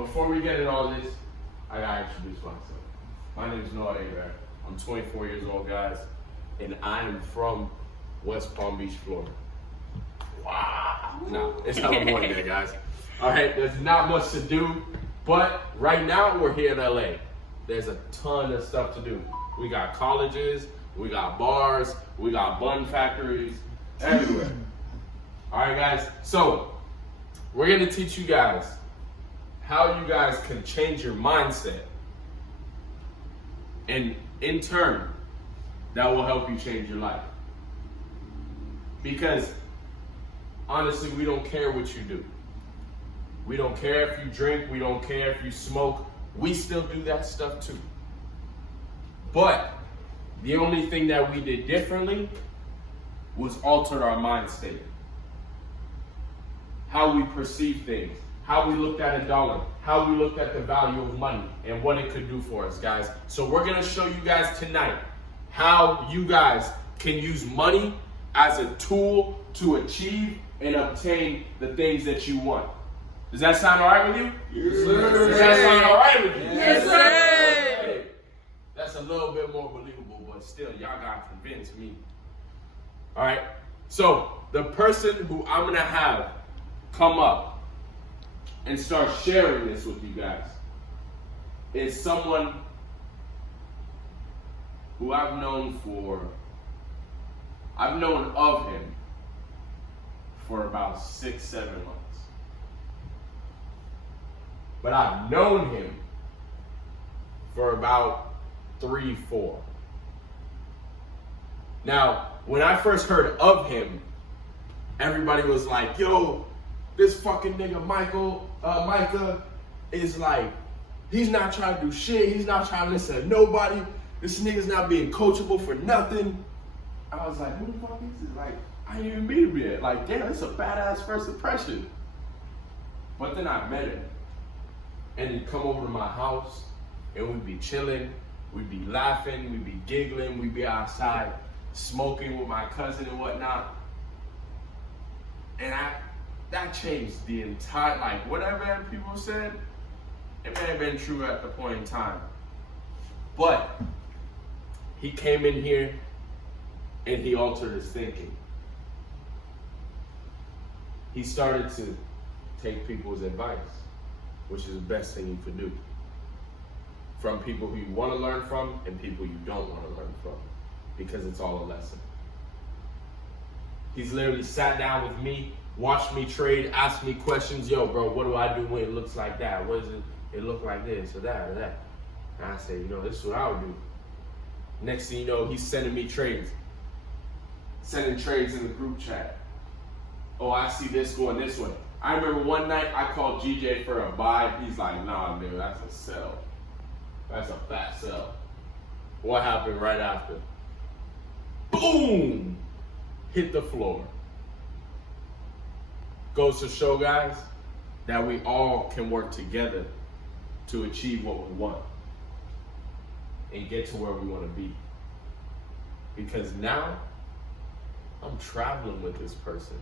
before we get into all this, I gotta introduce myself. My name is Natalia. I'm 24 years old, guys, and I am from West Palm Beach, Florida. Wow. No, it's hella morning there, guys. All right, there's not much to do, but right now we're here in LA. There's a ton of stuff to do. We got colleges, we got bars, we got bun factories, everywhere. All right, guys, so we're gonna teach you guys how you guys can change your mindset. And in turn, that will help you change your life. Because honestly, we don't care what you do. We don't care if you drink, we don't care if you smoke. We still do that stuff too. But the only thing that we did differently was altered our mind state. How we perceive things, how we looked at a dollar, how we looked at the value of money and what it could do for us, guys. So we're gonna show you guys tonight how you guys can use money as a tool to achieve and obtain the things that you want. Does that sound all right with you? Yes, sir. Does that sound all right with you? Yes, sir. Hey, that's a little bit more believable, but still, y'all gotta convince me. All right, so the person who I'm gonna have come up and start sharing this with you guys is someone who I've known of him for about 6-7 months. But I've known him for about 3-4. Now, when I first heard of him, everybody was like, yo, this fucking nigga Micah is like, he's not trying to do shit. He's not trying to listen to nobody. This nigga's not being coachable for nothing. I was like, who the fuck is this? Like, I didn't even meet him yet. Like, damn, it's a badass first impression. But then I met him. And he'd come over to my house, and we'd be chilling, we'd be laughing, we'd be giggling, we'd be outside smoking with my cousin and whatnot. And that changed the entire, like, whatever people said, it may have been true at the point in time. But he came in here and he altered his thinking. He started to take people's advice, which is the best thing you could do. From people who you want to learn from and people you don't want to learn from, because it's all a lesson. He's literally sat down with me, watched me trade, asked me questions. Yo, bro, what do I do when it looks like that? What does it look like this or that or that? And I say, this is what I would do. Next thing you know, he's sending me trades. Sending trades in the group chat. Oh, I see this going this way. I remember one night I called GJ for a buy. He's like, nah, dude, that's a sell. That's a fat sell. What happened right after? Boom! Hit the floor. Goes to show, guys, that we all can work together to achieve what we want and get to where we want to be. Because now, I'm traveling with this person.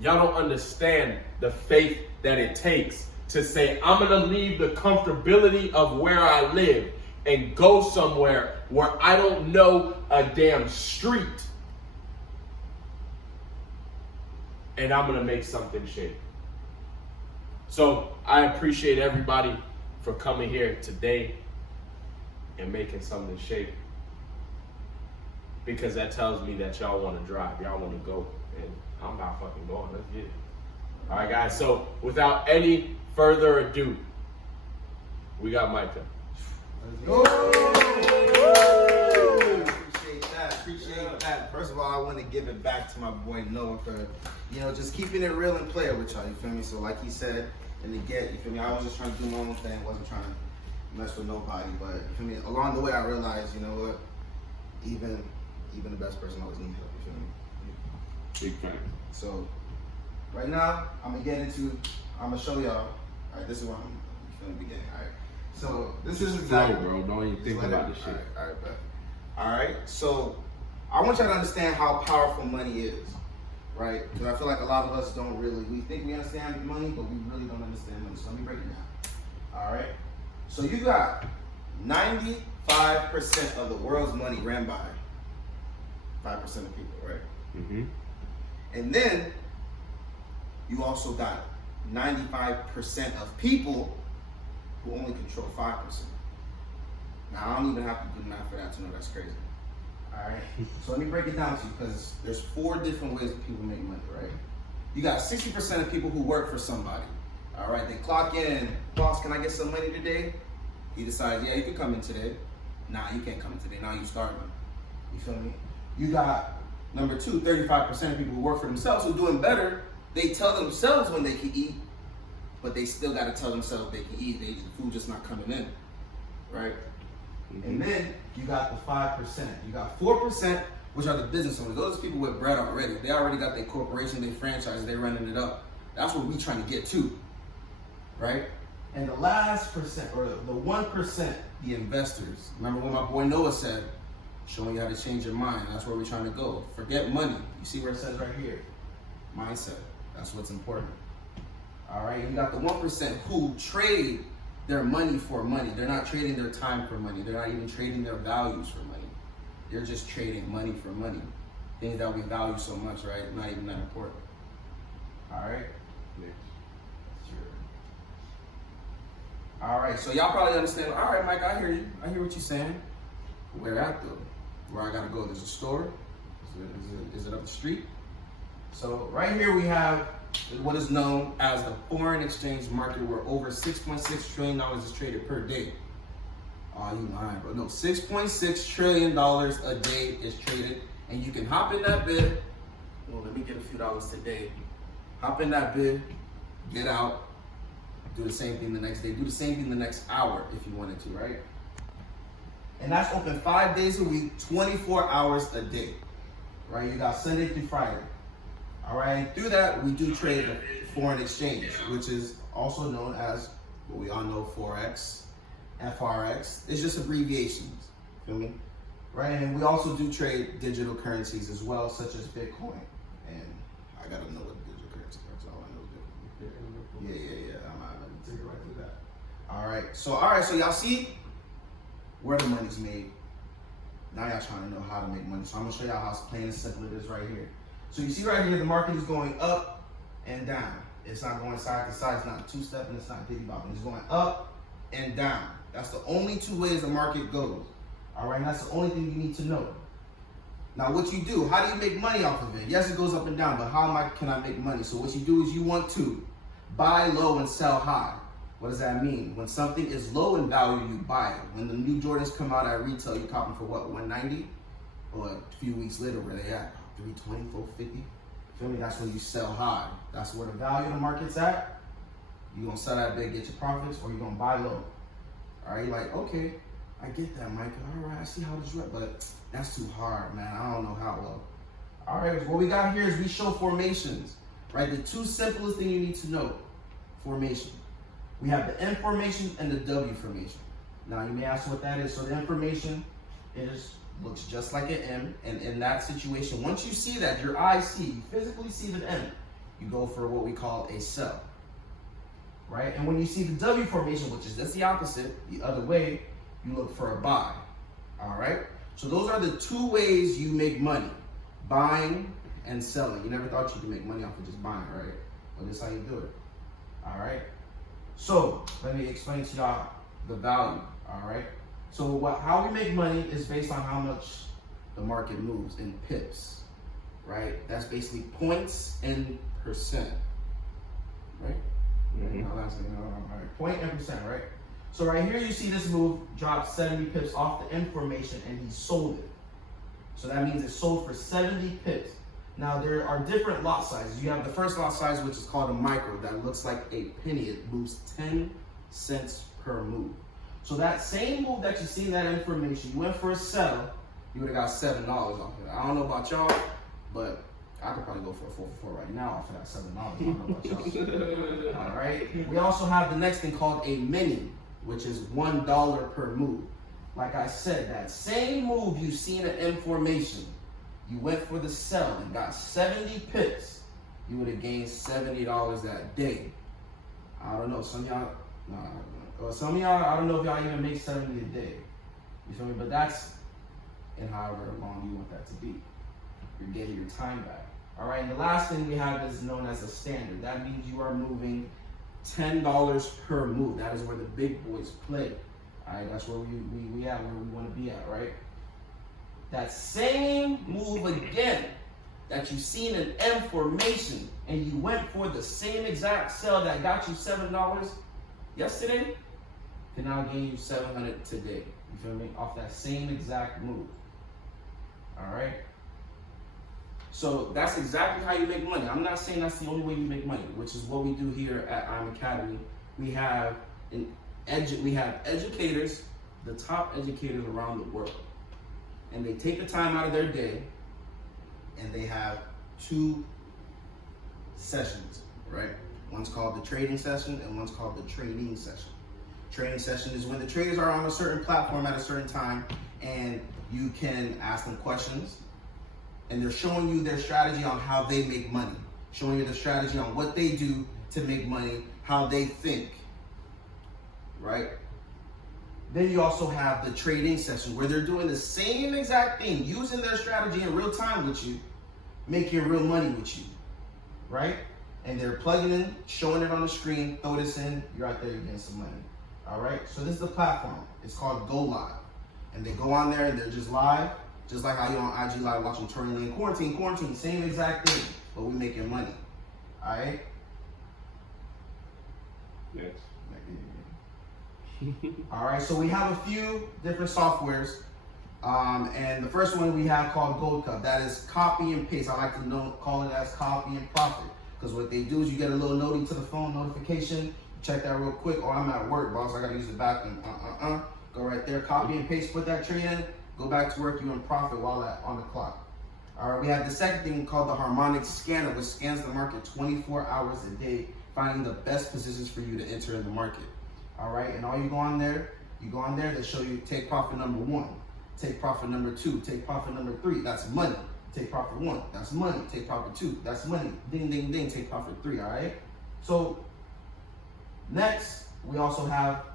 Y'all don't understand the faith that it takes to say, I'm gonna leave the comfortability of where I live and go somewhere where I don't know a damn street. And I'm gonna make something shake. So I appreciate everybody for coming here today and making something shake. Because that tells me that y'all wanna drive, y'all wanna go. And I'm not fucking going, let's get it. All right, guys, so without any further ado, we got Micah. Appreciate that. First of all, I want to give it back to my boy Noah for, just keeping it real and playing with y'all, you feel me? So like he said in the get, you feel me? I was just trying to do my own thing, wasn't trying to mess with nobody, but you feel me? Along the way, I realized, you know what? Even the best person always needs help, you feel me? Big fan. So, right now, I'm gonna show y'all. All right, this is what I'm gonna begin. All right. So this is exactly, bro. Don't even think about this shit. All right, bet. All right. So I want y'all to understand how powerful money is. right? Because I feel like a lot of us don't really, we think we understand money, but we really don't understand money. So let me break it down. All right? So you got 95% of the world's money ran by 5% of people, right? Mm-hmm. And then you also got 95% of people who only control 5%. Now, I don't even have to do math for that to know that's crazy. All right? So let me break it down to you, because there's 4 different ways that people make money, right? You got 60% of people who work for somebody. All right? They clock in, boss, can I get some money today? He decides, yeah, you can come in today. Nah, you can't come in today. Now you starving. You feel me? You got number 2, 35% of people who work for themselves who are doing better. They tell themselves when they can eat, but they still got to tell themselves they can eat. The food just not coming in, right? Mm-hmm. And then you got the 5%. You got 4%, which are the business owners. Those are people with bread already. They already got their corporation, their franchise, they're running it up. That's what we trying to get to, right? And the last percent, or the 1%, the investors. Remember what my boy Noah said, showing you how to change your mind. That's where we're trying to go. Forget money. You see where it says right here? Mindset. That's what's important. All right, you got the 1% who trade their money for money. They're not trading their time for money. They're not even trading their values for money. They're just trading money for money. Things that we value so much, right? Not even that important. All right? Yes. Sure. All right, so y'all probably understand. All right, Mike, I hear you. I hear what you're saying. Where at, though? Where I gotta go? There's a store? Is it up the street? So right here we have what is known as the foreign exchange market, where over $6.6 trillion is traded per day. Oh, you lying, bro. No, $6.6 trillion a day is traded, and you can hop in that bid. Well, let me get a few dollars today. Hop in that bid, get out, do the same thing the next day, do the same thing the next hour if you wanted to, right? And that's open 5 days a week, 24 hours a day, right? You got Sunday through Friday. All right, through that, we do trade foreign exchange, which is also known as what we all know, Forex, FRX. It's just abbreviations, feel me? Right, and we also do trade digital currencies as well, such as Bitcoin. And I gotta know what digital currency is. That's all I know is Bitcoin. Yeah. I'm gonna take it right through that. All right, so y'all see where the money's made. Now y'all trying to know how to make money. So I'm gonna show y'all how plain and simple it is right here. So you see right here, the market is going up and down. It's not going side to side. It's not two-step and it's not piggyback. It's going up and down. That's the only 2 ways the market goes. All right, and that's the only thing you need to know. Now, what you do, how do you make money off of it? Yes, it goes up and down, but how can I make money? So what you do is you want to buy low and sell high. What does that mean? When something is low in value, you buy it. When the new Jordans come out at retail, you cop them for what, $190? Or a few weeks later, where they at? $320, $450. Feel me? That's when you sell high. That's where the value of the market's at. You're gonna sell that big, get your profits, or you're gonna buy low. All right, you're like, okay, I get that, Michael. All right, I see how this works, but that's too hard, man. I don't know how low. All right, what we got here is we show formations, right? The 2 simplest things you need to know, formation. We have the M formation and the W formation. Now, you may ask what that is. So the M formation looks just like an M, and in that situation, once you see that, your eyes see, you physically see the M, you go for what we call a sell, right? And when you see the W formation, which is just the opposite, the other way, you look for a buy, all right? So those are the 2 ways you make money, buying and selling. You never thought you could make money off of just buying, right? Well, this is how you do it, all right? So let me explain to y'all the value, all right? So how we make money is based on how much the market moves in pips, right? That's basically points and percent, right? Mm-hmm. All right. Point and percent, right? So right here you see this move drop 70 pips off the information and he sold it. So that means it sold for 70 pips. Now there are different lot sizes. You have the first lot size, which is called a micro, that looks like a penny. It moves 10 cents per move. So that same move that you see in that information, you went for a sell, you would have got $7 off of it. I don't know about y'all, but I could probably go for a 4 for 4 right now off of that $7. I don't know about y'all. All right. We also have the next thing called a mini, which is $1 per move. Like I said, that same move you see in an M formation, you went for the sell and got 70 pips, you would have gained $70 that day. I don't know, some of y'all, I don't know if y'all even make 70 a day. You feel me? But that's in however long you want that to be. You're getting your time back. All right, and the last thing we have is known as a standard. That means you are moving $10 per move. That is where the big boys play. All right, that's where we at, where we want to be at, right? That same move again that you seen in M formation and you went for the same exact sell that got you $7 yesterday can now gain you $700 today. You feel me? Off that same exact move. All right? So that's exactly how you make money. I'm not saying that's the only way you make money, which is what we do here at I'm Academy. We have educators, the top educators around the world. And they take the time out of their day and they have 2 sessions, right? One's called the trading session and one's called the training session. Training session is when the traders are on a certain platform at a certain time and you can ask them questions and they're showing you their strategy on how they make money, showing you the strategy on what they do to make money, how they think, right? Then you also have the trading session where they're doing the same exact thing, using their strategy in real time with you, making real money with you, right? And they're plugging in, showing it on the screen, throw this in, you're out there, you're getting some money. All right, so this is the platform. It's called Go Live. And they go on there and they're just live, just like how you're on IG Live watching Tory Lane quarantine, same exact thing, but we making money. All right? Yes. All right, so we have a few different softwares. And the first one we have called Gold Cup. That is copy and paste. I like to call it as copy and profit. Because what they do is you get a little noti to the phone notification. Check that real quick. Oh, I'm at work, boss. I got to use the bathroom. Go right there. Copy and paste. Put that trade in. Go back to work. You in profit while on the clock. All right, we have the second thing called the harmonic scanner, which scans the market 24 hours a day, finding the best positions for you to enter in the market. All right, and all you go on there, they show you take profit number 1, take profit number 2, take profit number 3, that's money. Take profit 1, that's money. Take profit 2, that's money. Ding, ding, ding, take profit 3, all right? So next, we also have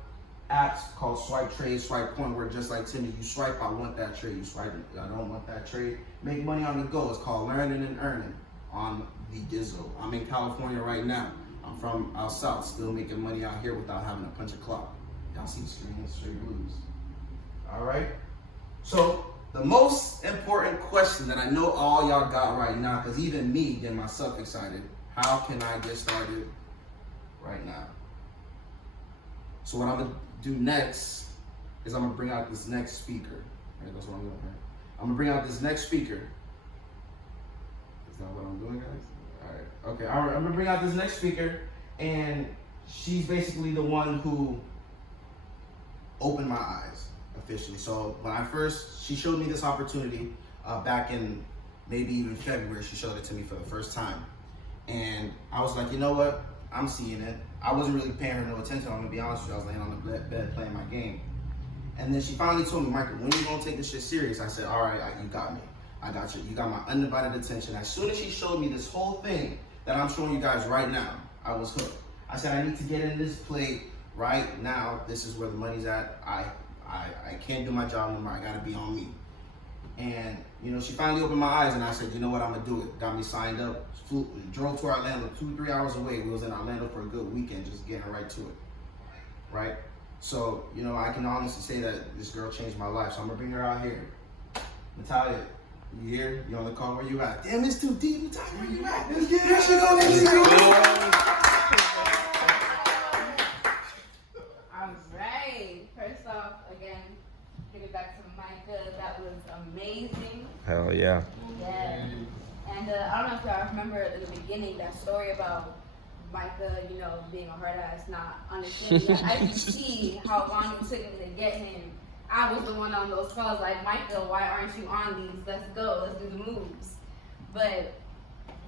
apps called Swipe Trade, Swipe Point, where just like Timmy, you swipe, I want that trade. You swipe, I don't want that trade. Make money on the go. It's called Learning and Earning on the Gizzo. I'm in California right now. I'm from out south, still making money out here without having to punch a clock. Y'all see the screen, straight blues. All right? So the most important question that I know all y'all got right now, because even me get myself excited, how can I get started right now? So what I'm gonna do next is I'm gonna bring out this next speaker. Right, that's what I'm doing, right? I'm gonna bring out this next speaker. Is that what I'm doing, guys? Okay, I'm gonna bring out this next speaker, and she's basically the one who opened my eyes officially. So when she showed me this opportunity back in maybe even February, she showed it to me for the first time. And I was like, you know what? I'm seeing it. I wasn't really paying her no attention. I'm gonna be honest with you. I was laying on the bed playing my game. And then she finally told me, Michael, when you gonna take this shit serious? I said, all right, you got me. I got you. You got my undivided attention. As soon as she showed me this whole thing that I'm showing you guys right now, I was hooked. I said, I need to get in this play right now. This is where the money's at. I can't do my job no more. I gotta be on me. And you know, she finally opened my eyes, and I said, you know what, I'm gonna do it. Got me signed up. Drove to Orlando, 2-3 hours away. We was in Orlando for a good weekend, just getting right to it. Right? So, you know, I can honestly say that this girl changed my life. So I'm gonna bring her out here. Natalia, you here? You on the call? Where you at? Damn, it's too deep. Natalia, where you at? Let's get here she go. All right. First off, again, give it back to Micah. That was amazing. Hell yeah. Yeah. And I don't know if y'all remember at the beginning that story about Micah, you know, being a hard ass, not understanding. I can see how long it took me to get him. I was the one on those calls like, Micah, why aren't you on these? Let's go. Let's do the moves. But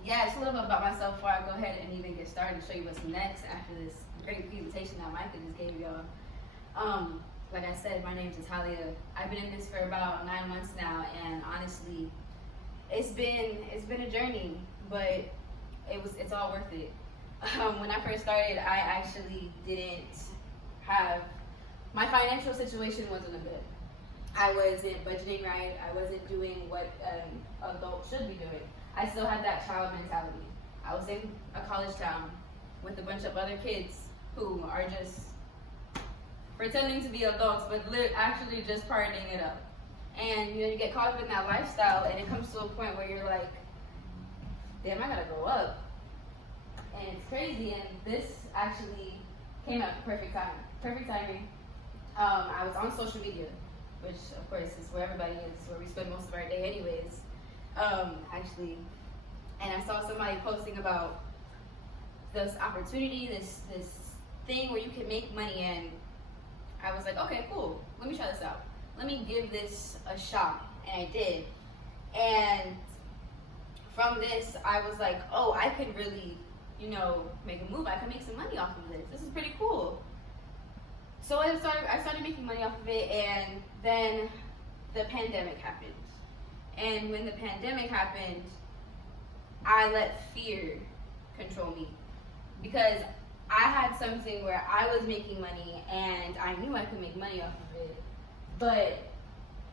yeah, it's a little bit about myself before I go ahead and even get started and show you what's next after this great presentation that Micah just gave y'all. Like I said, my name is Natalia. I've been in this for about 9 months now, and honestly, it's been a journey, but it's all worth it. When I first started, I actually didn't have, my financial situation wasn't good. I wasn't budgeting right. I wasn't doing what an adult should be doing. I still had that child mentality. I was in a college town with a bunch of other kids who are just pretending to be adults, but actually just partying it up. And you get caught up in that lifestyle, and it comes to a point where you're like, damn, I gotta grow up. And it's crazy, and this actually came at the perfect time. Perfect timing. I was on social media, which of course is where everybody is, where we spend most of our day anyways. Actually, and I saw somebody posting about this opportunity, this thing where you can make money, and I was like, okay, cool, let me try this out. Let me give this a shot, and I did. And from this, I was like, oh, I could really, make a move. I could make some money off of this. This is pretty cool. So I started making money off of it, and then the pandemic happened. And when the pandemic happened, I let fear control me, because I had something where I was making money and I knew I could make money off of it, but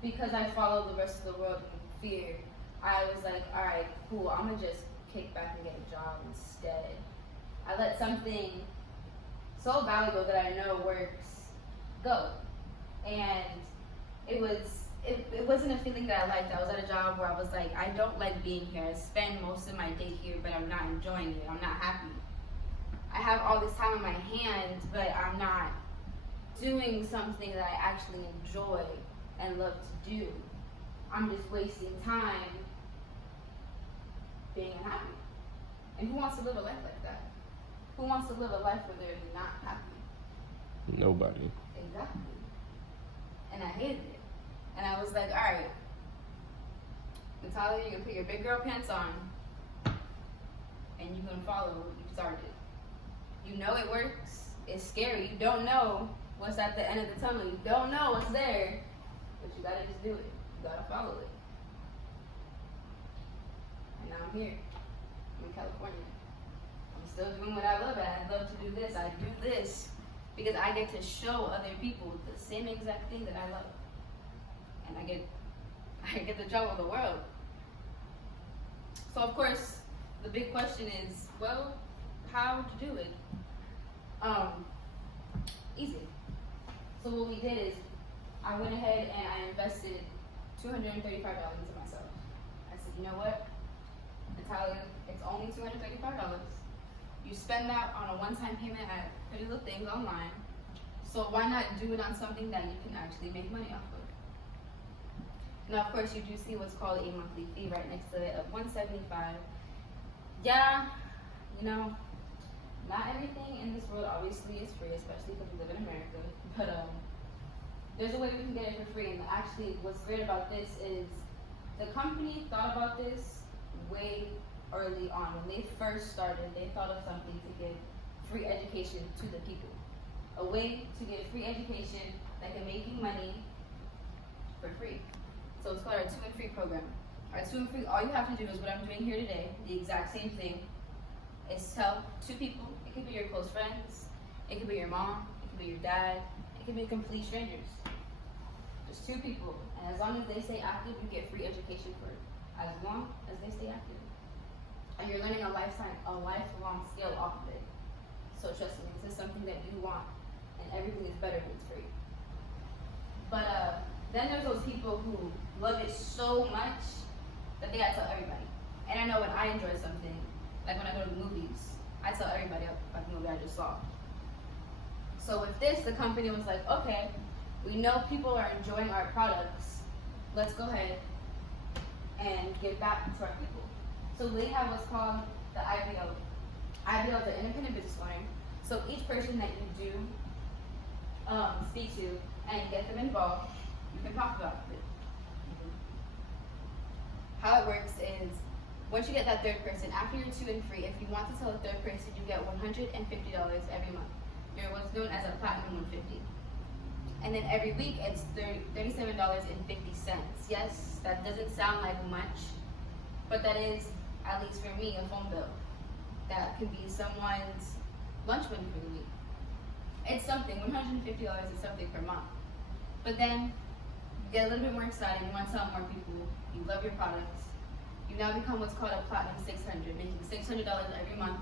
because I followed the rest of the world in fear, I was like, all right, cool, I'm gonna just kick back and get a job instead. I let something so valuable that I know works go, and it wasn't a feeling that I liked. I was at a job where I was like, I don't like being here. I spend most of my day here, but I'm not enjoying it. I'm not happy. I have all this time on my hands, but I'm not doing something that I actually enjoy and love to do. I'm just wasting time being unhappy. And who wants to live a life like that? Who wants to live a life where they're not happy? Nobody. Exactly. And I hated it. And I was like, all right, Natalia, you're gonna put your big girl pants on and you're gonna follow what you started. You know it works. It's scary. You don't know what's at the end of the tunnel. You don't know what's there, but you gotta just do it. You gotta follow it. And now I'm here. I'm in California. I'm still doing what I love. I love to do this. I do this because I get to show other people the same exact thing that I love. And I get to travel the world. So of course, the big question is, well, how to do it? Easy. So what we did is, I went ahead and I invested $235 into myself. I said, you know what, Natalia, it's only $235. You spend that on a one-time payment at Pretty Little Things online. So why not do it on something that you can actually make money off of? Now, of course, you do see what's called a monthly fee right next to it of $175. Yeah, not everything in this world obviously is free, especially because we live in America. But there's a way we can get it for free. And actually, what's great about this is the company thought about this way early on. When they first started, they thought of something to give free education to the people. A way to get free education that can make you money for free. So it's called our 2 and Free program. Our 2 and Free, all you have to do is what I'm doing here today, the exact same thing, is tell 2 people. It could be your close friends, it could be your mom, it could be your dad, it could be complete strangers. Just 2 people, and as long as they stay active, you get free education for it. As long as they stay active. And you're learning a lifelong skill off of it. So trust me, this is something that you want, and everything is better when it's free. But then there's those people who love it so much that they gotta tell everybody. And I know when I enjoy something, like when I go to the movies, I tell everybody about the movie I just saw. So with this, the company was like, okay, we know people are enjoying our products. Let's go ahead and give back to our people. So they have what's called the IBO. IBO is an independent business owner. So each person that you do speak to and get them involved, you can talk about it. How it works is, once you get that third person, after your 2 and Free, if you want to tell a third person, you get $150 every month. You're what's known as a Platinum 150. And then every week, it's $37.50. Yes, that doesn't sound like much, But that is, at least for me, a phone bill. That could be someone's lunch money for the week. It's something. $150 is something per month. But then you get a little bit more excited. You want to tell more people you love your products. You now become what's called a Platinum 600, making $600 every month,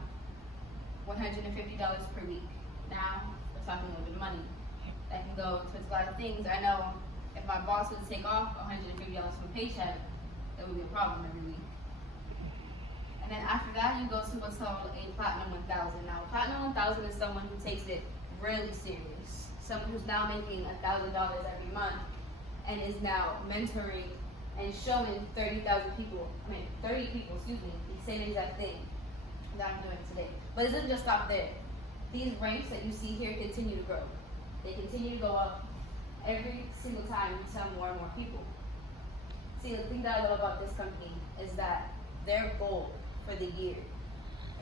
$150 per week. Now we're talking a little bit of money. That can go towards a lot of things. I know if my boss would take off $150 from a paycheck, that would be a problem every week. And then after that, you go to what's called a Platinum 1000. Now, a Platinum 1000 is someone who takes it really serious. Someone who's now making $1,000 every month and is now mentoring and showing 30 people, the same exact thing that I'm doing today. But it doesn't just stop there. These ranks that you see here continue to grow. They continue to go up every single time you tell more and more people. See, the thing that I love about this company is that their goal for the year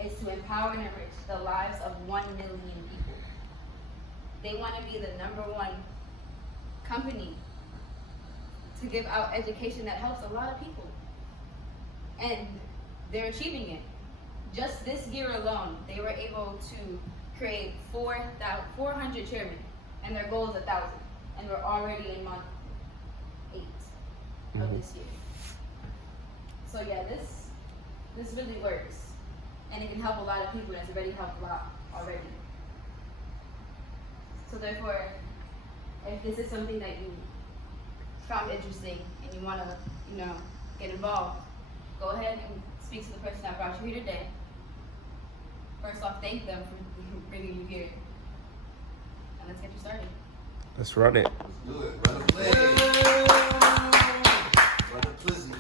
is to empower and enrich the lives of 1 million people. They want to be the #1 company to give out education that helps a lot of people. And they're achieving it. Just this year alone, they were able to create 400 chairmen, and their goal is 1,000. And we're already in month 8 of this year. So yeah, this really works. And it can help a lot of people, and it's already helped a lot already. So therefore, if this is something that you found interesting and you want to, get involved, go ahead and speak to the person that brought you here today. First off, thank them for bringing you here. And let's get you started. Let's run it. Let's do it. Run the play. Run the plizzy.